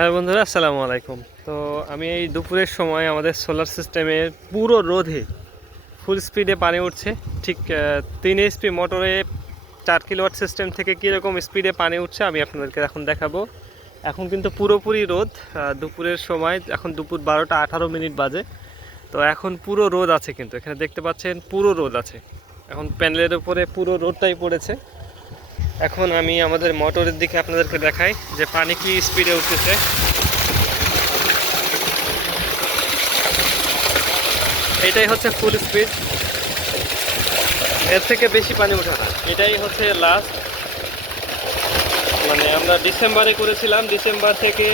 হ্যাঁ বন্ধুরা, আসসালামু আলাইকুম। তো আমি এই দুপুরের সময় আমাদের সোলার সিস্টেমের পুরো রোধে ফুল স্পিডে পানি উঠছে। ঠিক 3 HP মোটরে 4 কিলোওয়াট সিস্টেম থেকে কীরকম স্পিডে পানি উঠছে আমি আপনাদেরকে এখন দেখাবো। এখন কিন্তু পুরোপুরি রোদ, দুপুরের সময়, এখন দুপুর 12টা 18 মিনিট বাজে। তো এখন পুরো রোদ আছে, কিন্তু এখানে দেখতে পাচ্ছেন পুরো রোদ আছে। এখন প্যানেলের উপরে পুরো রোদটাই পড়েছে। এখন আমি আমাদের মোটরের দিকে আপনাদেরকে দেখাই যে পানি কি স্পিডে উঠতেছে। এটাই হচ্ছে ফুল স্পিড, এর থেকে বেশি পানি ওঠে না। এটাই হচ্ছে লাস্ট, মানে আমরা ডিসেম্বরে করেছিলাম, ডিসেম্বর থেকে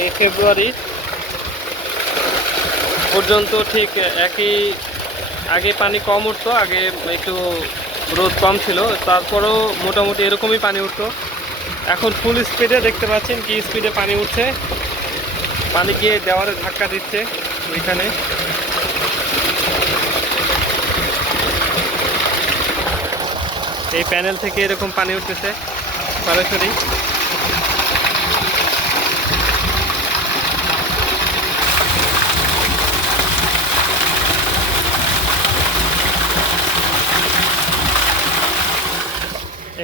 এই ফেব্রুয়ারি পর্যন্ত ঠিক একই। আগে পানি কম উঠতো, আগে একটু রোদ কম ছিল, তারপরেও মোটামুটি এরকমই পানি উঠতো। এখন ফুল স্পিডে দেখতে পাচ্ছেন কি স্পিডে পানি উঠছে। পানি গিয়ে দেওয়ালে ধাক্কা দিচ্ছে ওইখানে। এই প্যানেল থেকে এরকম পানি উঠতেছে সরাসরি।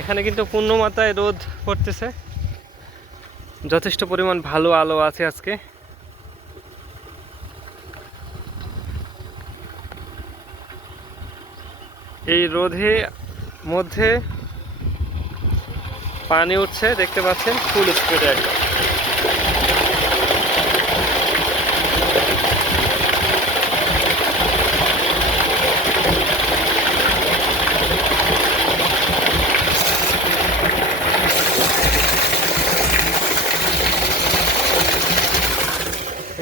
এখানে কিন্তু পূর্ণমাত্রায় রোদ পড়তেছে, যথেষ্ট পরিমাণ ভালো আলো আছে আজকে। এই রোদে মধ্যে পানি উঠছে, দেখতে পাচ্ছেন ফুল স্পিডে একদম।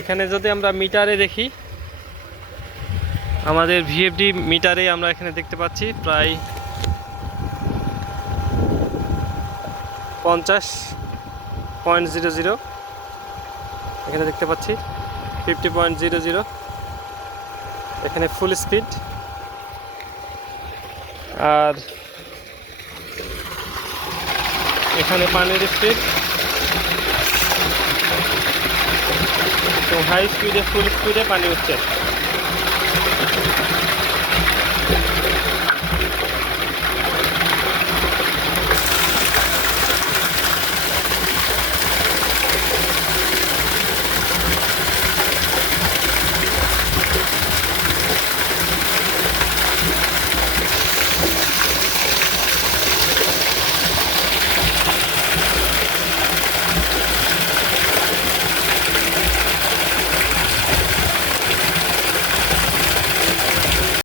এখানে যদি আমরা মিটারে দেখি, আমাদের ভিএফডি মিটারে আমরা এখানে দেখতে পাচ্ছি প্রায় 50.00। এখানে দেখতে পাচ্ছি 50.00। এখানে ফুল স্পিড। আর এখানে পানির স্পিড, তো হাই স্পিডে ফুল স্পিডে পানি উঠছে।